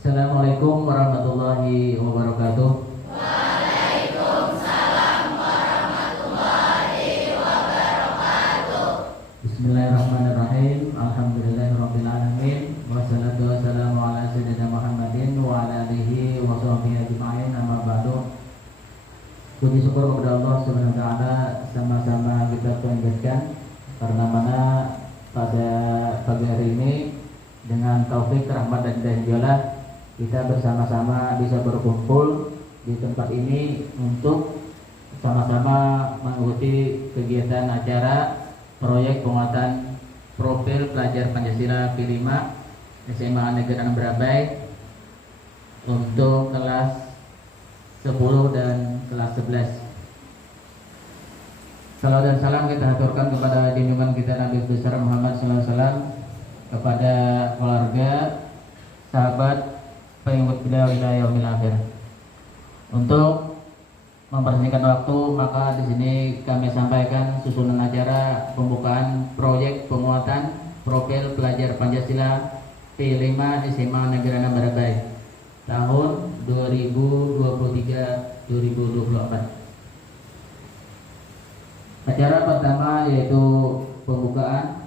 Assalamualaikum warahmatullahi wabarakatuh. Bismillahirrahmanirrahim. Alhamdulillahirabbil alamin. Wassalatu wassalamu ala sayyidina Muhammadin wa ala alihi wa sahbihi ajma'in. Amma ba'du. Puji syukur kepada Allah Subhanahu wa taala, sama-sama kita panjatkan karena mana pada pagi hari ini dengan taufik, rahmat dan hidayah kita bersama-sama bisa berkumpul di tempat ini untuk sama-sama mengikuti kegiatan acara proyek penguatan profil pelajar Pancasila P5 SMA Negeri 6 Barabai untuk kelas 10 dan kelas 11. Salam dan salam kita haturkan kepada junjungan kita Nabi besar Muhammad SAW, kepada keluarga, sahabat, pengikut beliau ila yaumil akhir. Untuk mempersingkat waktu, maka di sini kami sampaikan susunan acara pembukaan proyek penguatan profil pelajar Pancasila P5 SMA Negeri 6 Barabai tahun 2023-2024. Acara pertama yaitu pembukaan,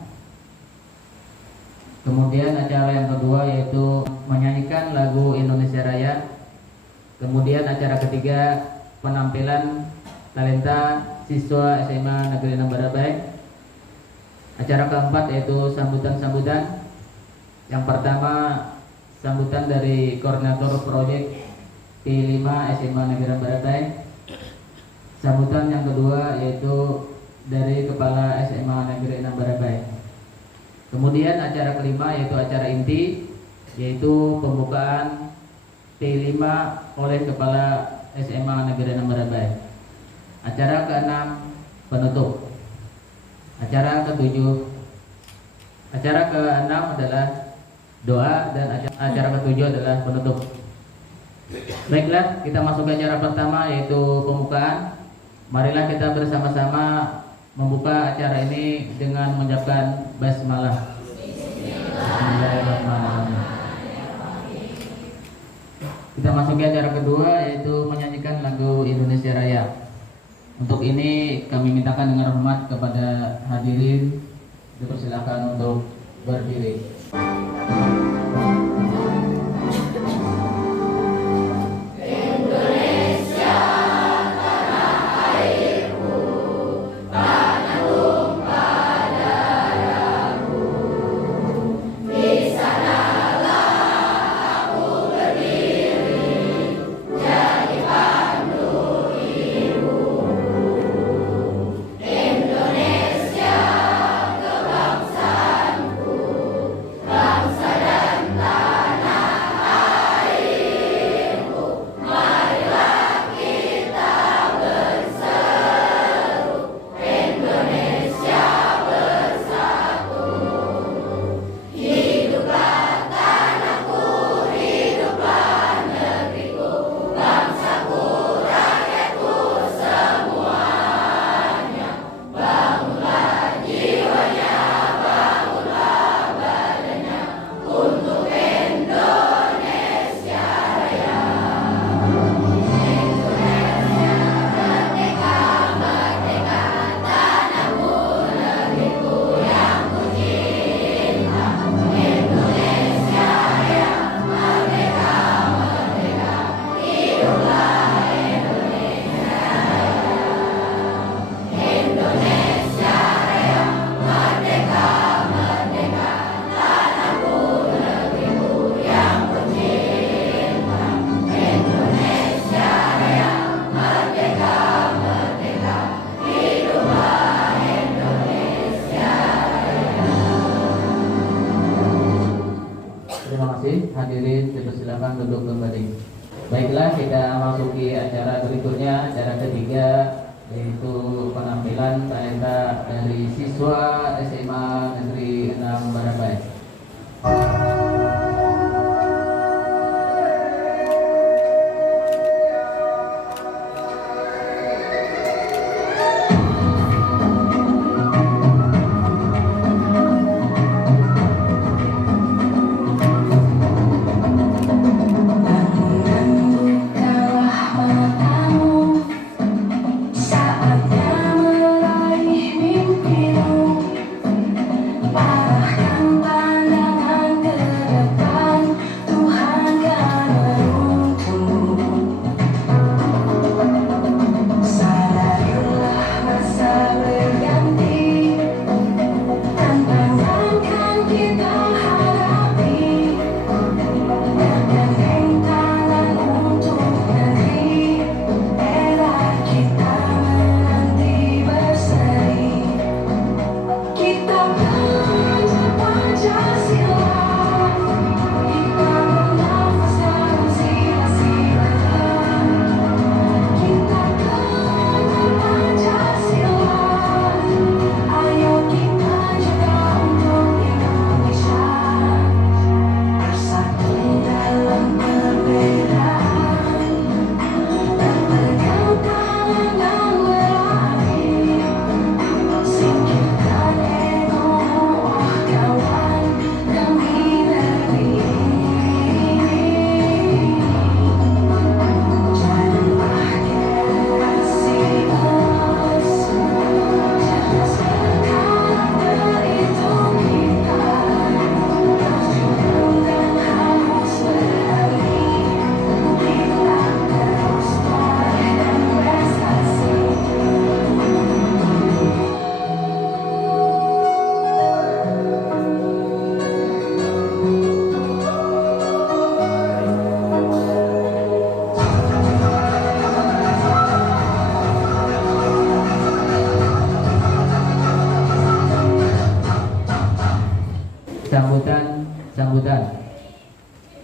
kemudian acara yang kedua yaitu menyanyikan lagu Indonesia Raya, kemudian acara ketiga penampilan talenta siswa SMA Negeri 6 Barabai. Acara keempat yaitu sambutan-sambutan. Yang pertama sambutan dari koordinator proyek P5 SMA Negeri 6 Barabai. Sambutan yang kedua yaitu dari kepala SMA Negeri 6 Barabai. Kemudian acara kelima yaitu acara inti, yaitu pembukaan P5 oleh kepala SMA Negeri 6 Barabai. Acara ke-6 penutup. Acara ke-7 adalah doa dan acara ke-7 adalah penutup. Baiklah, kita masuk ke acara pertama yaitu pembukaan. Marilah kita bersama-sama membuka acara ini dengan mengucapkan basmalah. Bismillahirrahmanirrahim. Kita masuk ke acara kedua yaitu menyanyikan lagu Indonesia Raya. Untuk ini kami mintakan dengan hormat kepada hadirin, dipersilakan untuk berdiri. Hadirin dipersilakan duduk kembali. Baiklah, kita masuki acara berikutnya, acara ketiga yaitu penampilan talenta dari siswa SMA Negeri 6 Barabai.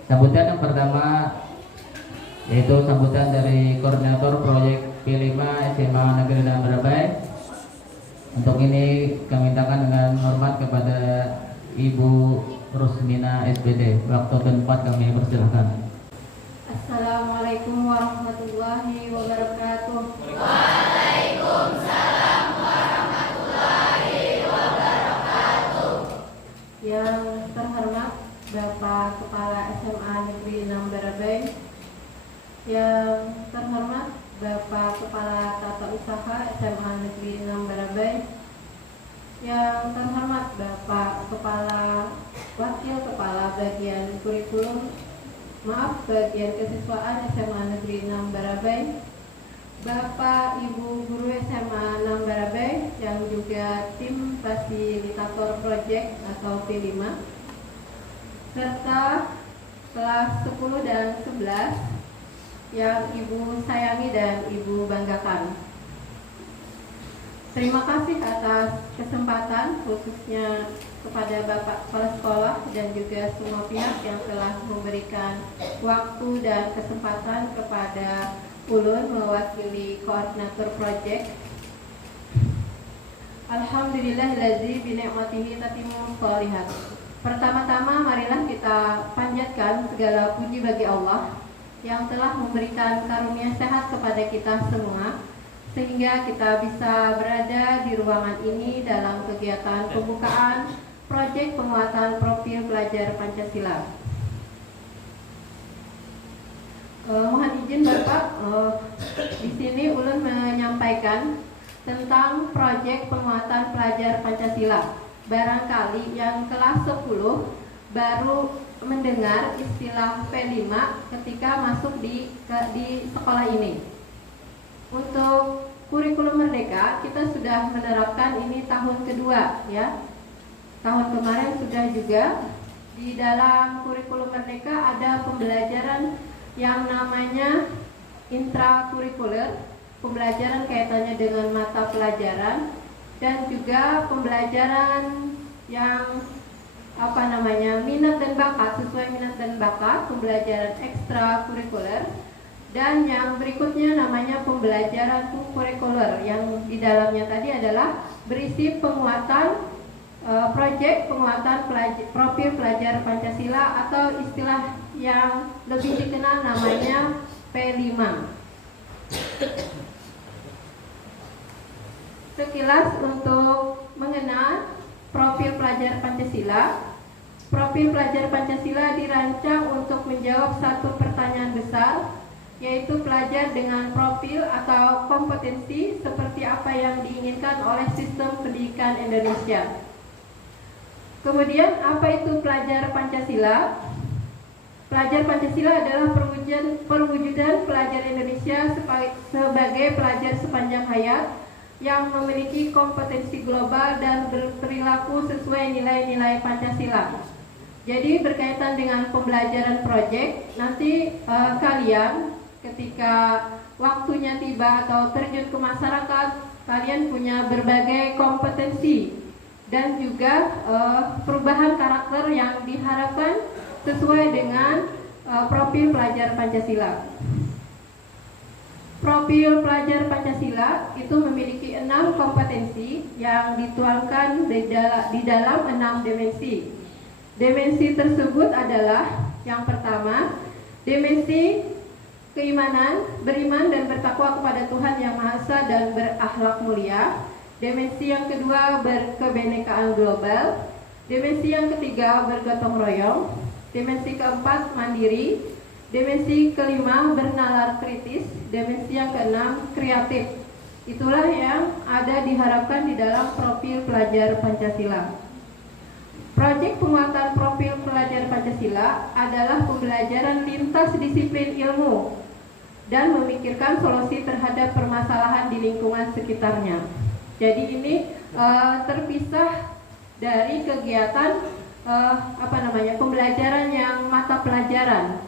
Sambutan yang pertama yaitu sambutan dari koordinator proyek P5 SMA Negeri 6 Barabai. Untuk ini kami mintakan dengan hormat kepada Ibu Rusmina SPD. Waktu tempat kami persilahkan. Assalamualaikum warahmatullahi wabarakatuh. Waalaikumsalam warahmatullahi wabarakatuh. Yang terhormat Bapak Kepala SMA Negeri 6 Barabai, yang terhormat Bapak Kepala Tata Usaha SMA Negeri 6 Barabai, yang terhormat Bapak Wakil Kepala Bagian Bagian Kesiswaan SMA Negeri 6 Barabai, Bapak Ibu Guru SMA 6 Barabai, yang juga tim fasilitator proyek atau P5, serta kelas 10 dan 11 yang Ibu sayangi dan Ibu banggakan. Terima kasih atas kesempatan, khususnya kepada Bapak Kepala Sekolah dan juga semua pihak yang telah memberikan waktu dan kesempatan kepada Ulun mewakili koordinator proyek. Alhamdulillahillazi binikmatihi tatimmu sholihat. Pertama-tama marilah kita panjatkan segala puji bagi Allah yang telah memberikan karunia sehat kepada kita semua, sehingga kita bisa berada di ruangan ini dalam kegiatan pembukaan proyek penguatan profil pelajar Pancasila. Mohon izin Bapak, di sini ulun menyampaikan tentang proyek penguatan pelajar Pancasila. Barangkali yang kelas 10 baru mendengar istilah P5 ketika masuk di sekolah ini. Untuk kurikulum Merdeka kita sudah menerapkan ini tahun kedua ya. Tahun kemarin sudah juga di dalam kurikulum Merdeka ada pembelajaran yang namanya intrakurikuler, pembelajaran kaitannya dengan mata pelajaran, dan juga pembelajaran yang minat dan bakat, sesuai minat dan bakat, pembelajaran ekstrakurikuler, dan yang berikutnya namanya pembelajaran kurikuler yang di dalamnya tadi adalah berisi penguatan proyek penguatan profil pelajar Pancasila atau istilah yang lebih dikenal namanya P5. Sekilas untuk mengenal profil pelajar Pancasila. Profil pelajar Pancasila dirancang untuk menjawab satu pertanyaan besar, yaitu pelajar dengan profil atau kompetensi seperti apa yang diinginkan oleh sistem pendidikan Indonesia. Kemudian apa itu pelajar Pancasila? Pelajar Pancasila adalah perwujudan pelajar Indonesia sebagai pelajar sepanjang hayat yang memiliki kompetensi global dan berperilaku sesuai nilai-nilai Pancasila. Jadi berkaitan dengan pembelajaran proyek, nanti kalian ketika waktunya tiba atau terjun ke masyarakat, kalian punya berbagai kompetensi dan juga perubahan karakter yang diharapkan sesuai dengan profil pelajar Pancasila. Profil pelajar Pancasila itu memiliki 6 kompetensi yang dituangkan di dalam 6 dimensi. Dimensi tersebut adalah yang pertama, dimensi keimanan, beriman dan bertakwa kepada Tuhan Yang Maha Esa dan berakhlak mulia. Dimensi yang kedua, berkebenekaan global. Dimensi yang ketiga, bergotong royong. Dimensi keempat, mandiri. Dimensi kelima, bernalar kritis. Dimensi yang keenam, kreatif. Itulah yang ada diharapkan di dalam profil pelajar Pancasila. Proyek penguatan profil pelajar Pancasila adalah pembelajaran lintas disiplin ilmu dan memikirkan solusi terhadap permasalahan di lingkungan sekitarnya. Jadi ini terpisah dari kegiatan pembelajaran yang mata pelajaran.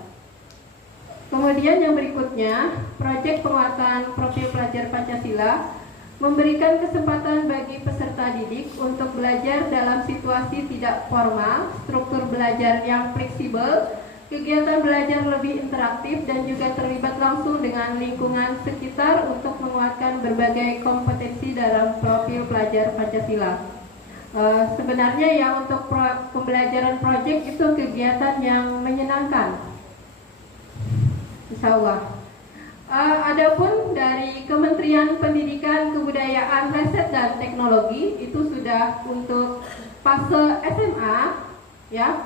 Kemudian yang berikutnya, proyek penguatan profil pelajar Pancasila memberikan kesempatan bagi peserta didik untuk belajar dalam situasi tidak formal, struktur belajar yang fleksibel, kegiatan belajar lebih interaktif dan juga terlibat langsung dengan lingkungan sekitar untuk menguatkan berbagai kompetensi dalam profil pelajar Pancasila. Sebenarnya yang untuk pembelajaran proyek itu kegiatan yang menyenangkan. Insya Allah. Adapun dari Kementerian Pendidikan, Kebudayaan, Riset dan Teknologi itu sudah untuk fase SMA, ya.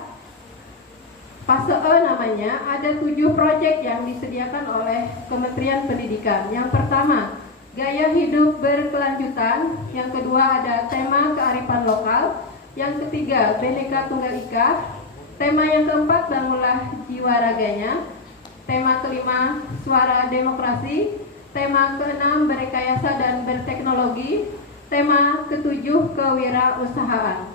Fase E namanya, ada 7 proyek yang disediakan oleh Kementerian Pendidikan. Yang pertama, gaya hidup berkelanjutan. Yang kedua ada tema kearifan lokal. Yang ketiga, Bhinneka Tunggal Ika. Tema yang keempat, bangunlah jiwa raganya. Tema kelima, suara demokrasi. Tema keenam, berrekayasa dan berteknologi. Tema ketujuh, kewirausahaan.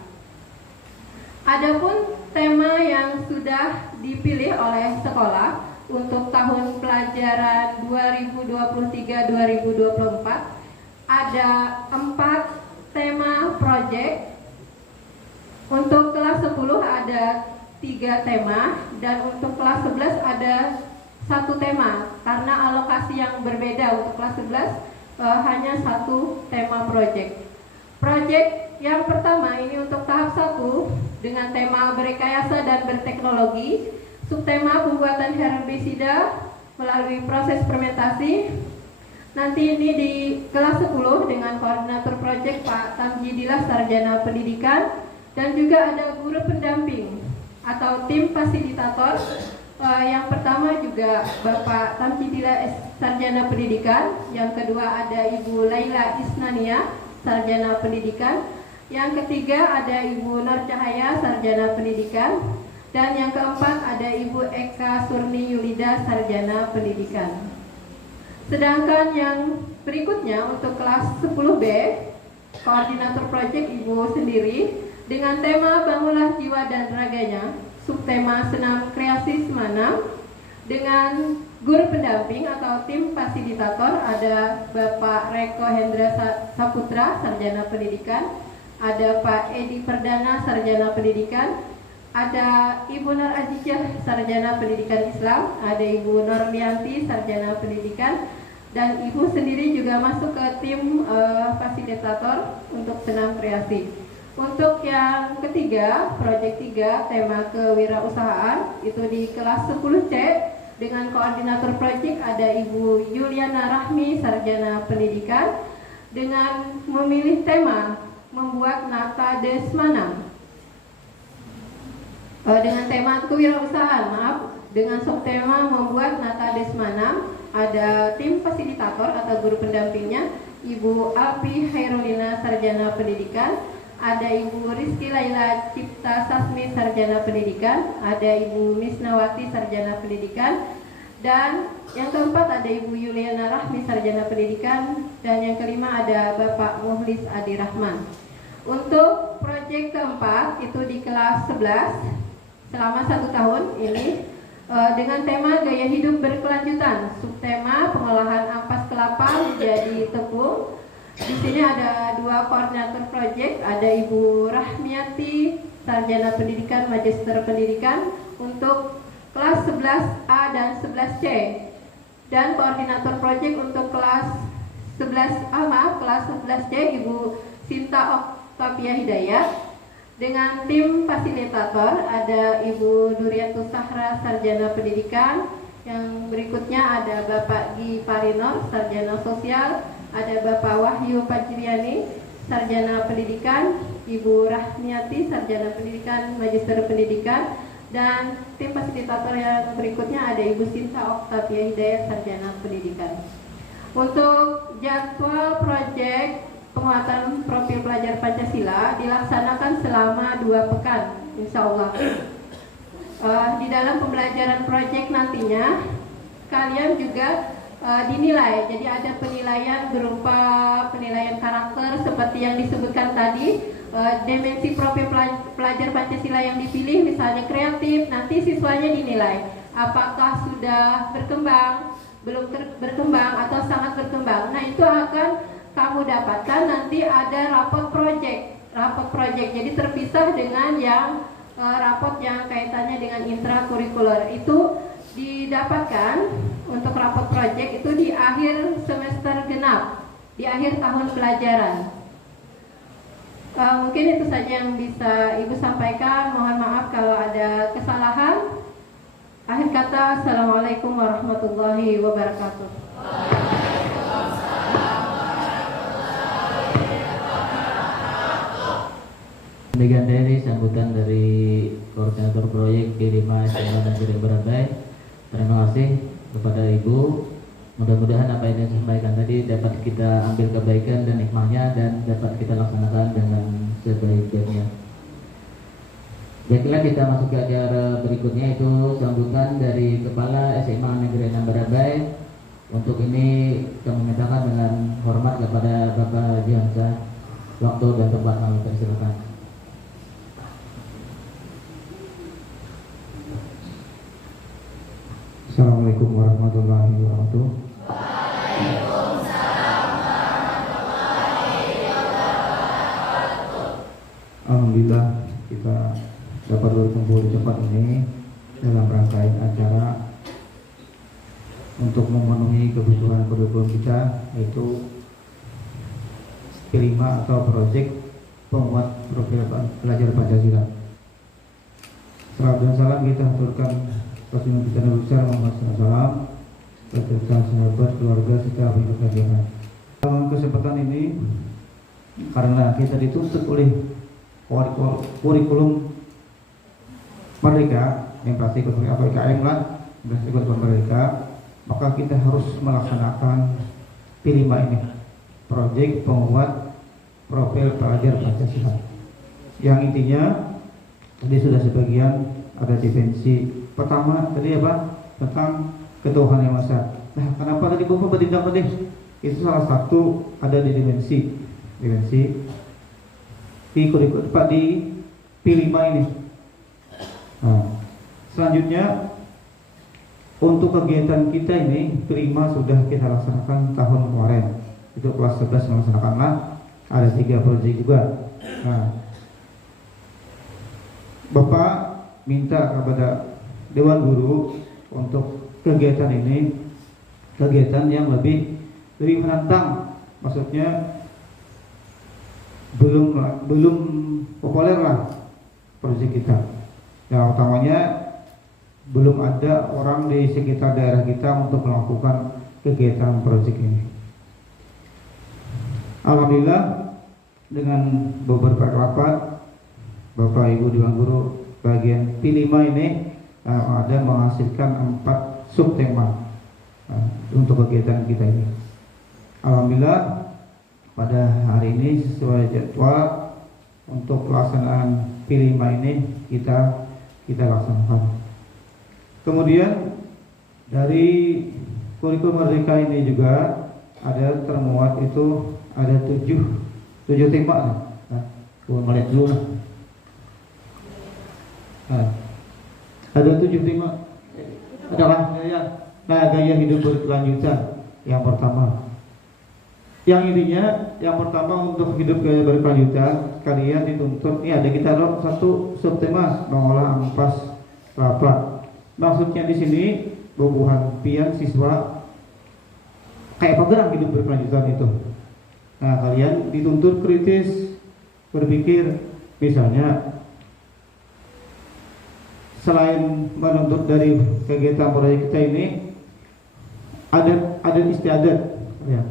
Adapun tema yang sudah dipilih oleh sekolah untuk tahun pelajaran 2023-2024 ada 4 tema proyek. Untuk kelas 10 ada 3 tema dan untuk kelas 11 ada 1 tema karena alokasi yang berbeda. Untuk kelas 11 hanya 1 tema proyek. Proyek yang pertama ini untuk tahap 1 dengan tema berrekayasa dan berteknologi. Subtema pembuatan herbisida melalui proses fermentasi. Nanti ini di kelas 10 dengan koordinator proyek Pak Tamjidillah, sarjana pendidikan, dan juga ada guru pendamping atau tim fasilitator. Yang pertama juga Bapak Tamjidillah, sarjana pendidikan. Yang kedua ada Ibu Laila Isnania, sarjana pendidikan. Yang ketiga ada Ibu Nur Cahaya, sarjana pendidikan. Dan yang keempat ada Ibu Eka Surni Yulida, sarjana pendidikan. Sedangkan yang berikutnya untuk kelas 10B, koordinator proyek Ibu sendiri dengan tema bangunlah jiwa dan raganya. Subtema senam kreasi semanam. Dengan guru pendamping atau tim fasilitator ada Bapak Reko Hendra Saputra, sarjana pendidikan. Ada Pak Edi Perdana, sarjana pendidikan. Ada Ibu Nur Azizah, sarjana pendidikan Islam. Ada Ibu Normianti, sarjana pendidikan. Dan Ibu sendiri juga masuk ke tim fasilitator untuk senam kreasi. Untuk yang ketiga, proyek 3, tema kewirausahaan, itu di kelas 10C dengan koordinator proyek ada Ibu Yuliana Rahmi, sarjana pendidikan, dengan memilih tema membuat nata desmanam. Dengan tema kewirausahaan, dengan subtema membuat nata desmanam, ada tim fasilitator atau guru pendampingnya Ibu Alpi Hairulina, sarjana pendidikan. Ada Ibu Rizky Laila Cipta Sasmi Sarjana Pendidikan, ada Ibu Misnawati Sarjana Pendidikan, dan yang keempat ada Ibu Yuliana Rahmi Sarjana Pendidikan, dan yang kelima ada Bapak Muhlis Adi Rahman. Untuk proyek keempat itu di kelas 11 selama 1 tahun ini dengan tema gaya hidup berkelanjutan, subtema pengolahan ampas kelapa menjadi tepung. Di sini ada 2 koordinator proyek, ada Ibu Rahmiati Sarjana Pendidikan Magister Pendidikan untuk kelas 11A dan 11C, dan koordinator proyek untuk kelas 11C Ibu Sinta Oktavia Hidayat. Dengan tim fasilitator ada Ibu Duriatus Sahra Sarjana Pendidikan, yang berikutnya ada Bapak Gi Parinor Sarjana Sosial, ada Bapak Wahyu Pajriani Sarjana Pendidikan, Ibu Rahmiati Sarjana Pendidikan Magister Pendidikan, dan tim fasilitator yang berikutnya ada Ibu Sinta Oktavia Hidayat Sarjana Pendidikan. Untuk jadwal proyek penguatan profil pelajar Pancasila dilaksanakan selama 2 pekan, insya Allah. Di dalam pembelajaran proyek nantinya kalian juga dinilai, jadi ada penilaian berupa penilaian karakter seperti yang disebutkan tadi, dimensi profil pelajar Pancasila yang dipilih, misalnya kreatif, nanti siswanya dinilai apakah sudah berkembang, belum berkembang, atau sangat berkembang. Nah, itu akan kamu dapatkan nanti ada rapot project, jadi terpisah dengan yang rapot yang kaitannya dengan intrakurikuler. Itu didapatkan untuk rapot project itu di akhir semester genap, di akhir tahun pelajaran. Mungkin itu saja yang bisa Ibu sampaikan. Mohon maaf kalau ada kesalahan. Akhir kata, Assalamualaikum warahmatullahi wabarakatuh. Demikian dari sambutan dari koordinator proyek P5 SMA Negeri Barabai. Terima kasih kepada Ibu. Mudah-mudahan apa yang disampaikan tadi dapat kita ambil kebaikan dan hikmahnya dan dapat kita laksanakan dengan sebaik-baiknya. Baiklah, kita masuk ke acara berikutnya, itu sambutan dari Kepala SMA Negeri 6 Barabai. Untuk ini kami mintakan dengan hormat kepada Bapak Jihansa. Waktu dan tempat kami persilakan. Assalamualaikum warahmatullahi wabarakatuh. Waalaikumsalam warahmatullahi wabarakatuh. Alhamdulillah kita dapat berkumpul di tempat ini dalam rangkaian acara untuk memenuhi kebutuhan kurikulum kita, yaitu P5 atau proyek penguat profil pelajar Pancasila. Salam dan salam kita aturkan Rasulullah kita Nabi besar Muhammad SAW, rekan sahabat, keluarga serta abdi kajian. Dalam kesempatan ini, karena kita dituntut oleh kurikulum Merdeka, yang pasti ikut APKM lah, dan ikut Merdeka, maka kita harus melaksanakan P5 ini, proyek penguat profil pelajar Pancasila. Yang intinya tadi sudah sebagian ada dimensi. Pertama tadi apa? Tentang ketuhanan yang Maha. Nah, kenapa tadi Bapak bertindak tadi? Itu salah satu ada di dimensi di kurikulum di P5 ini. Nah, selanjutnya untuk kegiatan kita ini P5 sudah kita laksanakan tahun kemarin. Itu kelas 11 melaksanakanlah, ada 3 proyek juga. Nah, Bapak minta kepada Dewan Guru untuk kegiatan ini, kegiatan yang lebih menantang, maksudnya belum populer lah proyek kita. Yang utamanya belum ada orang di sekitar daerah kita untuk melakukan kegiatan proyek ini. Alhamdulillah dengan beberapa rapat Bapak Ibu Dewan Guru bagian P5 ini ada menghasilkan 4 subtema untuk kegiatan kita ini. Alhamdulillah pada hari ini sesuai jadwal untuk pelaksanaan P5 ini kita laksanakan. Kemudian dari kurikulum Merdeka ini juga ada termuat itu ada 7 tema. Nah, gua ngeliat dulu lah. Nah, ada 7 tema. Adalah gaya hidup berkelanjutan yang pertama. Yang intinya yang pertama untuk hidup gaya berkelanjutan kalian dituntut ini ada kita satu subtema mengolah ampas kelapa. Maksudnya di sini bubuhan pian siswa kayak apa gerak hidup berkelanjutan itu. Nah, kalian dituntut kritis berpikir, misalnya selain menuntut dari kegiatan proyek kita ini ada istiadat ya,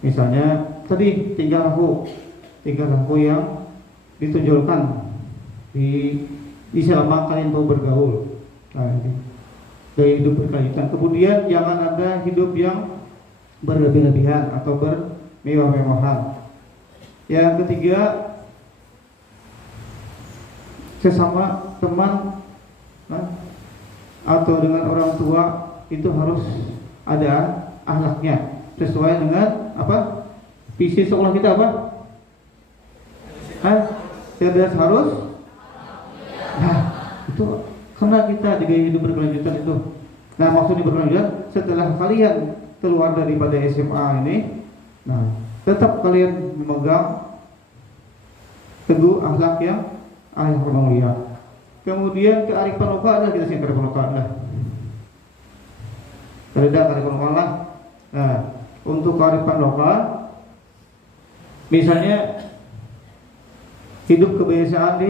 misalnya tadi tinggal laku yang ditunjukkan di selama kalian mau bergaul. Nah, gaya hidup berkelanjutan. Kemudian jangan ada hidup yang berlebih-lebihan atau bermewah-mewahan. Yang ketiga, sesama teman atau dengan orang tua itu harus ada akhlaknya sesuai dengan apa? Visi sekolah kita apa? Cerdas harus. Nah, itu karena kita di gaya hidup berkelanjutan itu. Nah, maksudnya berkelanjutan setelah kalian keluar daripada SMA ini, nah tetap kalian memegang teguh akhlak yang mulia. Kemudian kearifan lokal ada kita sini kearifan lokal ada. Kearifan lokal lah. Nah, untuk kearifan lokal, misalnya hidup kebiasaan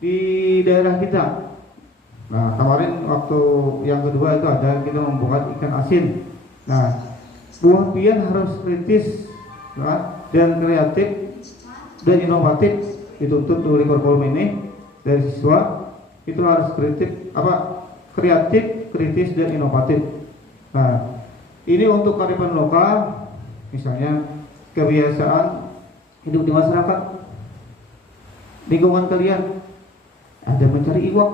di daerah kita. Nah, kemarin waktu yang kedua itu ada kita membuat ikan asin. Nah, buah pian harus kritis, dan kreatif dan inovatif dituntut oleh kurikulum ini dari siswa itu harus kreatif, kritis dan inovatif. Nah, ini untuk kearifan lokal, misalnya kebiasaan hidup di masyarakat, lingkungan kalian ada mencari iwak,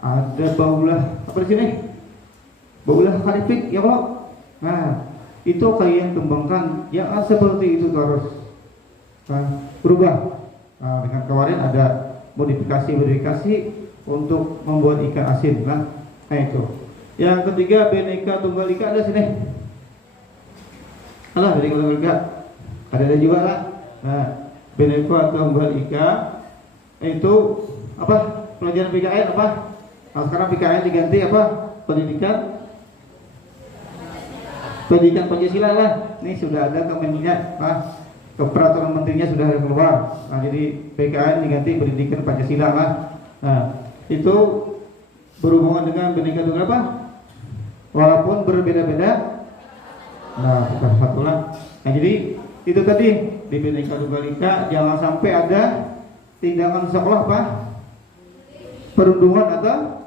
ada baulah apa di sini? Baulah karipik ya Allah. Nah, itu kalian kembangkan yang seperti itu terus berubah. Nah, dengan kemarin ada modifikasi untuk membuat ikan asin kan. Nah, itu. Yang ketiga Bhinneka Tunggal Ika ada sini. Alah, Bhinneka Tunggal Ika. Ada juga lah. Nah, Bhinneka Tunggal Ika itu apa? Pelajaran PKN apa? Nah, sekarang PKN diganti apa? Pendidikan Pancasila lah. Ini sudah ada kemennya, peraturan menterinya sudah keluar. Nah, jadi PKN diganti pendidikan Pancasila lah. Nah, itu berhubungan dengan Bhinneka Tunggal apa? Walaupun berbeda-beda. Nah, bukan satu lah. Nah, jadi itu tadi di Bhinneka Tunggal Ika jangan sampai ada tindakan sekolah apa? Perundungan atau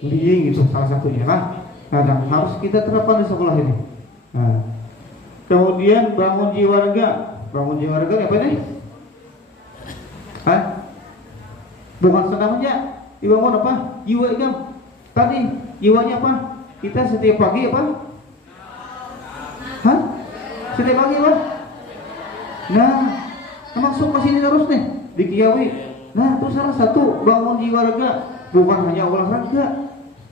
bullying itu salah satunya kan. Nah, harus kita terapkan di sekolah ini. Nah, kemudian bangun jiwa warga. Bangun jiwa warga apa ini? Bukan senamnya dibangun apa? Jiwa igam. Tadi jiwanya apa? Kita setiap pagi apa? Setiap pagi apa? Nah, masuk ke sini terus nih di Kiawi. Nah, itu salah satu bangun jiwa warga. Bukan hanya olahraga.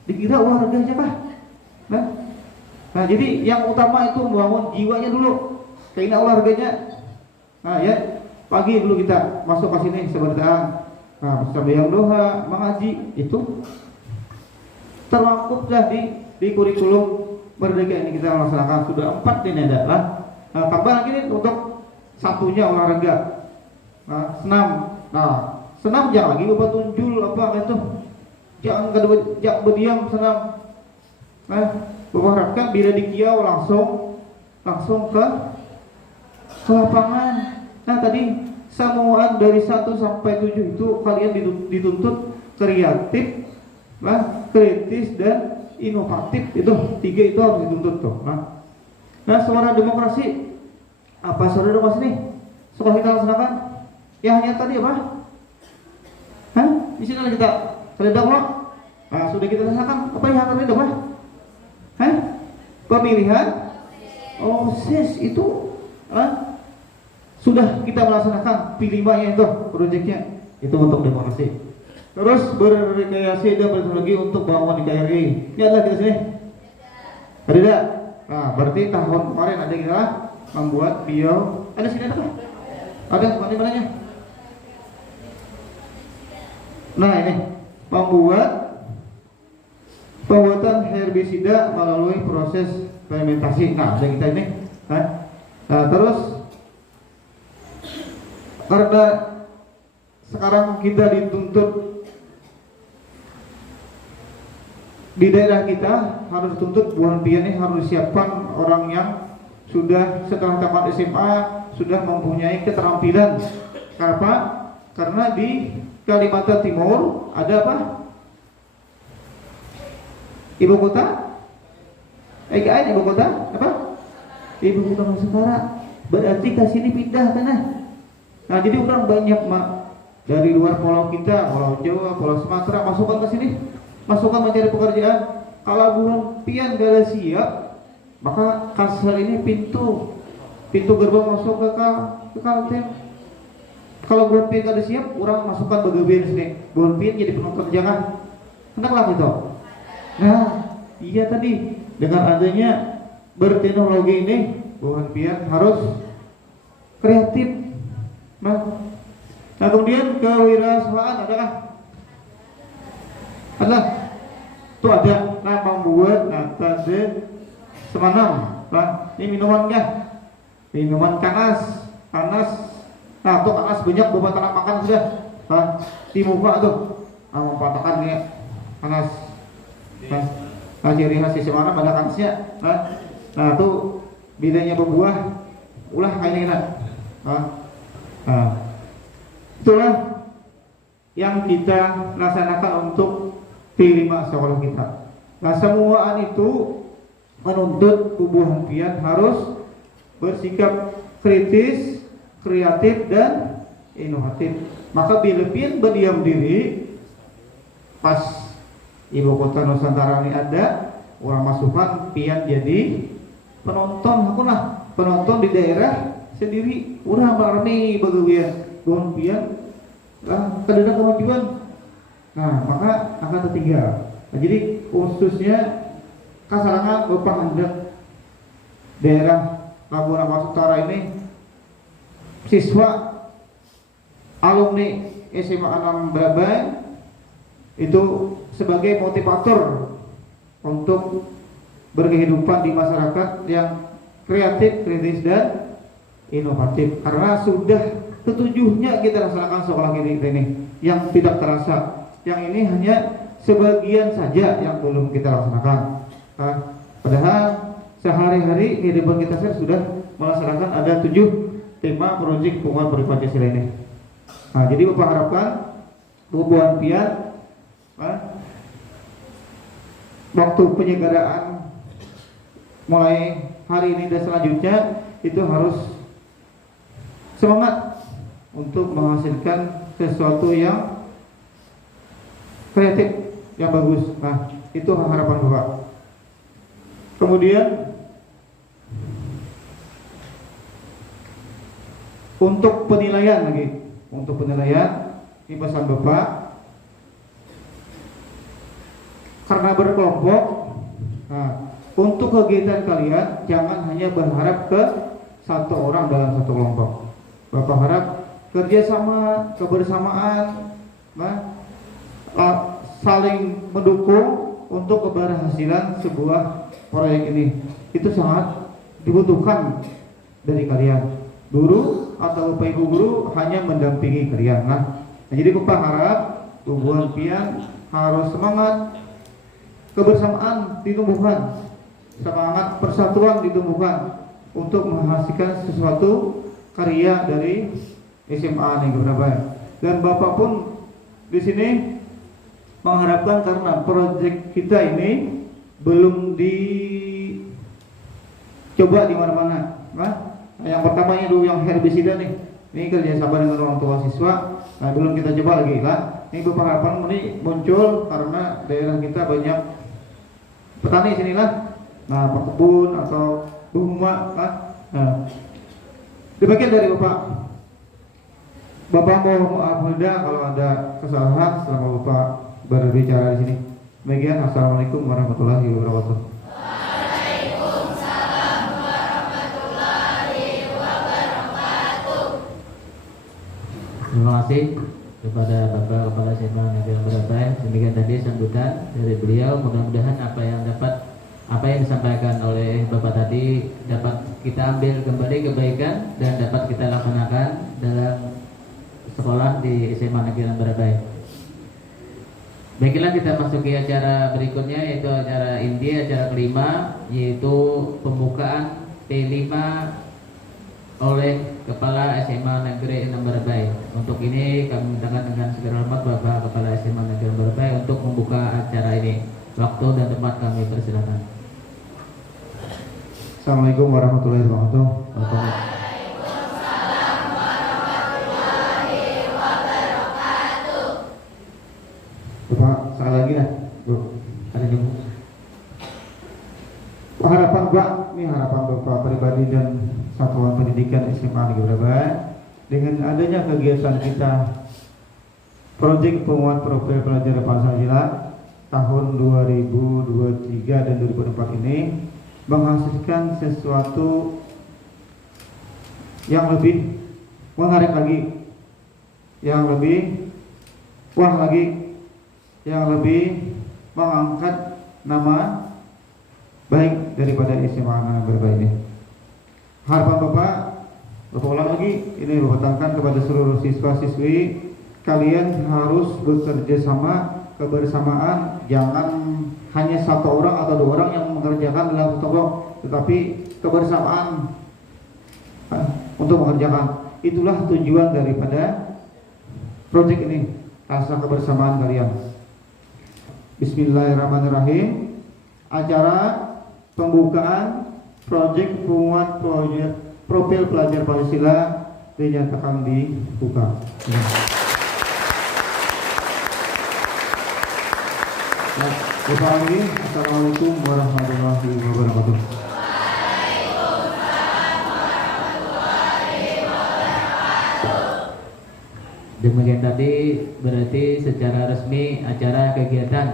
Dikira olahraga aja kah? Nah, jadi yang utama itu membangun jiwanya dulu. Keinginan olahraganya. Nah, ya, pagi dulu kita masuk ke sini seberdaan. Nah, sembahyang doa, mengaji itu terangkum dah di kurikulum Merdeka ini kita laksanakan. Sudah 4 ini adalah. Nah, tambah lagi nih untuk satunya olahraga. Nah, senam. Nah, senam jangan lagi obat tunjul apa gitu. Jangan berdiam senam. Nah, berharapkan bila di kiau langsung ke lapangan. Nah, tadi samuan dari 1 sampai 7 itu kalian dituntut kreatif, kritis dan inovatif. Itu 3 itu harus dituntut tuh. Nah, suara demokrasi. Apa suara demokrasi nih? Sekolah kita laksanakan. Ya hanya tadi apa? Di sini kita sedang loh. Nah, sudah kita laksanakan apa yang tadi apa? Pemilihan OSIS itu sudah kita melaksanakan P5-nya itu proyeknya itu untuk demokrasi. Terus berrekreasi dan berteknologi untuk bangun di KRI. Ini adalah kita sini. Ada tidak? Nah, berarti tahun kemarin ada kita membuat ada sini apa? Ada mana-mananya? Nah ini pembuatan herbisida melalui proses fermentasi. Nah ada kita ini. Nah terus karena sekarang kita dituntut di daerah kita harus dituntut buah pian ini harus disiapkan orang yang sudah setelah tamat SMA sudah mempunyai keterampilan. Kenapa? Karena di Kalimantan Timur ada apa? Ibu kota? EKN ibu kota apa? Ibu kota Nusantara. Berarti ke sini pindah kan? Nah jadi orang banyak dari luar pulau kita, pulau Jawa, pulau Sumatera masukkan ke sini, masukkan mencari pekerjaan. Kalau buah pian gak ada siap, maka Kalsel ini pintu gerbang masuk ke Kalteng. Kalau buah pian gak ada siap, orang masukkan bagian sini. Buah pian jadi penonton jangan. Hendaklah itu. Nah, iya tadi dengan adanya berteknologi ini, buah pian harus kreatif. Nah kemudian kewirausahaan adakah? Ada. Itu ada. Nah membuat tadi semanam. Nah ini minuman kah? Minuman panas. Nah tuh panas banyak beberapa tanah makan sudah. Nah di muka tuh. Mempatakan nih panas. Nah ciri khas semanam ada panasnya. Nah tuh bedanya berbuah. Ulah kayak gini. Nah, itulah yang kita laksanakan untuk P5 sekolah kita. Nah semuaan itu menuntut buah pian harus bersikap kritis, kreatif dan inovatif. Maka bila pian berdiam diri pas ibu kota Nusantara ini ada, orang masukkan pian jadi penonton. Aku lah penonton di daerah sendiri orang ramai bagian buah pian kadang kemajuan. Nah maka akan tertinggal. Nah, jadi khususnya kasarangan Bapak hendak daerah Labuan Bajo Utara ini siswa alumni SMA 6 Brabai itu sebagai motivator untuk berkehidupan di masyarakat yang kreatif, kritis dan inovatif. Karena sudah ketujuhnya kita laksanakan sekolah ini yang tidak terasa. Yang ini hanya sebagian saja yang belum kita laksanakan. Padahal sehari-hari kehidupan kita sudah melaksanakan ada 7 tema proyek penguatan Puri Pancasila ini. Nah, jadi Bapak harapkan buah pian waktu penyelenggaraan mulai hari ini dan selanjutnya itu harus semangat untuk menghasilkan sesuatu yang kreatif, yang bagus. Nah, itu harapan Bapak. Kemudian untuk penilaian lagi, ini pesan Bapak karena berkelompok. Nah, untuk kegiatan kalian jangan hanya berharap ke satu orang dalam satu kelompok. Bapak harap kerjasama, kebersamaan, saling mendukung untuk keberhasilan sebuah proyek ini. Itu sangat dibutuhkan dari kalian. Guru atau Bapak Ibu guru hanya mendampingi kalian. Nah, jadi Bapak harap buah pian harus semangat, kebersamaan ditumbuhkan, semangat persatuan ditumbuhkan untuk menghasilkan sesuatu karya dari SMA Negeri Brabai. Dan Bapak pun di sini mengharapkan karena proyek kita ini belum dicoba di mana-mana. Nah, yang pertamanya dulu yang herbisida nih. Ini kerjasama dengan orang tua siswa. Nah, belum kita coba lagi kan. Ini Bapak harapan ini muncul karena daerah kita banyak petani sinilah. Nah, pekebun atau rumah kan. Nah, demikian dari Bapak. Bapak mau maafkan kalau ada kesalahan selama Bapak berbicara di sini. Demikian, assalamualaikum warahmatullahi wabarakatuh. Waalaikumsalam warahmatullahi wabarakatuh. Terima kasih kepada Bapak Kepala SMA Negeri Barabai. Demikian tadi sambutan dari beliau. Mudah-mudahan apa yang disampaikan oleh Bapak tadi dapat kita ambil kembali kebaikan dan dapat kita laksanakan dalam sekolah di SMA Negeri Barabai. Baiklah, kita masuki acara berikutnya, yaitu acara inti, acara kelima, yaitu pembukaan P5 oleh Kepala SMA Negeri 6 Barabai. Untuk ini kami mintakan dengan segala hormat Bapak Kepala SMA Negeri 6 Barabai untuk membuka acara ini. Waktu dan tempat kami persilakan. Assalamualaikum warahmatullahi wabarakatuh. Waalaikumsalam warahmatullahi wabarakatuh. Bapak, sekali lagi lah, Bro. Ada di harapan Bapak, ini harapan Bapak pribadi dan satuan pendidikan SMA Negeri Barabai. Dengan adanya kegiatan kita proyek penguat profil pelajar Pancasila tahun 2023 dan 2024 ini menghasilkan sesuatu yang lebih menarik lagi, yang lebih wah lagi, yang lebih mengangkat nama baik daripada SMA Negeri Barabai ini. Harapan Bapak ulang lagi, ini Bapak tekankan kepada seluruh siswa-siswi, kalian harus bekerja sama, kebersamaan, jangan hanya satu orang atau dua orang yang mengerjakan dalam kelompok, tetapi kebersamaan untuk mengerjakan. Itulah tujuan daripada proyek ini, rasa kebersamaan kalian. Bismillahirrahmanirrahim. Acara pembukaan proyek penguat profil pelajar Pancasila dinyatakan dibuka. Assalamualaikum warahmatullahi wabarakatuh. Demikian tadi berarti secara resmi acara kegiatan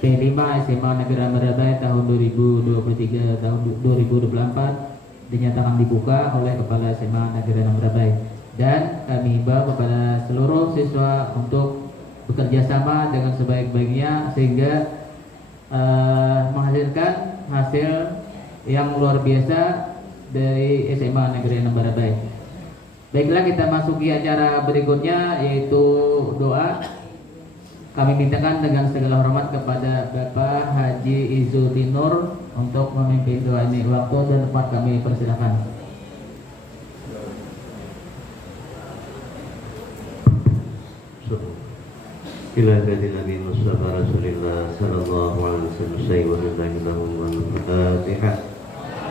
P5 SMA Negeri Barabai tahun 2023 tahun 2024 dinyatakan dibuka oleh Kepala SMA Negeri Barabai, dan kami himbau kepada seluruh siswa untuk bekerja sama dengan sebaik-baiknya sehingga menghasilkan hasil yang luar biasa dari SMA Negeri 6 Barabai. Baiklah, kita masuki acara berikutnya, yaitu doa. Kami mintakan dengan segala hormat kepada Bapak Haji Izzuddin Nur untuk memimpin doa ini. Waktu dan tempat kami persilakan. Ila hadin Nabi Mustafa Rasulillah sallallahu alaihi wasallam sayyidina Al-Fatihah.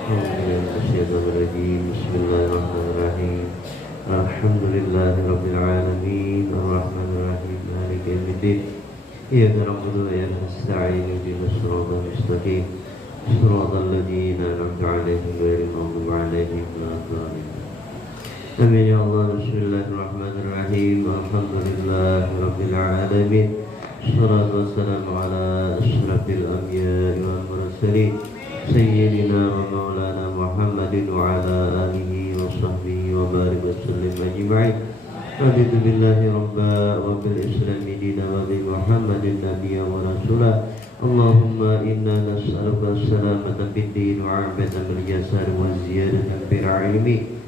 Bismillahirrahmanirrahim. Alhamdulillahirabbil alamin arrahmanir rahim maliki yaumiddin. Iyyaka na'budu wa iyyaka nasta'in ihdinas siratal mustaqim siratal ladzina an'amta 'alaihim ghairil maghdubi 'alaihim waladdallin. Amin ya Allah. Bismillahirrahmanirrahim. Alhamdulillahirabbil alamin. Shalatu wassalamu ala asyrafil anbiya'i wal mursalin sayyidina wa maulana Muhammadin wa ala alihi wa sahbihi wa barik wa sallim ajma'in. Raditu billahi rabba wa bil islami dina wa bi Muhammadin nabiyya wa rasulah. Allahumma inna nas'aluka salamatan fid din wa 'afiyatan bil jasad wa ziyadatan fil ilmi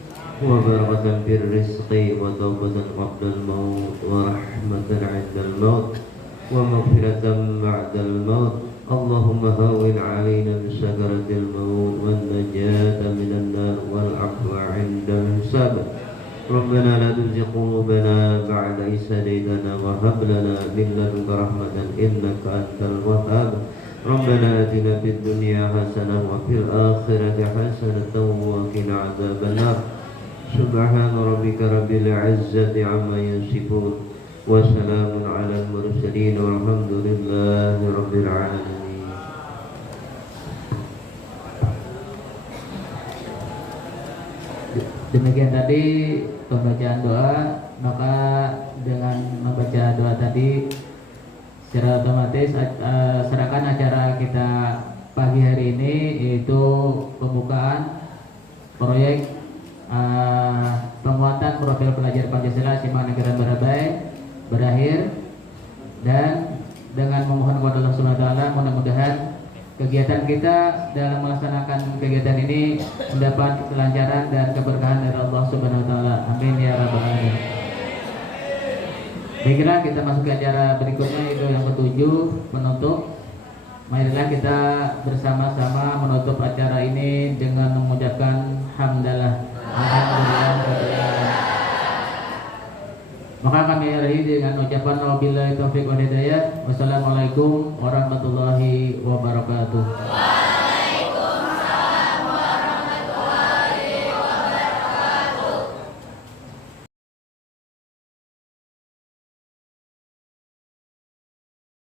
wa barakatan fil rizqi wa tawbatan qabla al-maut wa rahmatan 'inda al-maut wa maghfiratan ba'da al-maut. Allahumma hawwin 'alaina bi sakaratil maut wan najata minan nar wal 'afwa 'inda al-hisab. Rabbana la tuzigh qulubana ba'da idh hadaytana wa hab lana min ladunka rahmatan innaka antal wahhab. Rabbana atina fid dunya hasanah wa fil akhirati hasanatan wa qina adzabannar. Subhana rabbika rabbil izzati amma yasifun وسلام على المرسلين والحمد لله رب العالمين. Demikian tadi pembacaan doa. Maka dengan membaca doa tadi secara otomatis serahkan acara kita pagi hari ini, yaitu pembukaan proyek penguatan profil pelajar Pancasila SMA Negeri Barabai berakhir, dan dengan memohon kepada Allah Subhanahu wa taala mudah-mudahan kegiatan kita dalam melaksanakan kegiatan ini mendapat kelancaran dan keberkahan dari Allah Subhanahu wa taala. Amin ya rabbal alamin. Baiklah, kita masuk ke acara berikutnya, itu yang ketujuh, penutup. Marilah kita bersama-sama menutup acara ini dengan mengucapkan hamdalah. Alhamdulillah. Maka kami akhiri dengan ucapan wabillahi taufiq wal hidayah. Wassalamualaikum warahmatullahi wabarakatuh.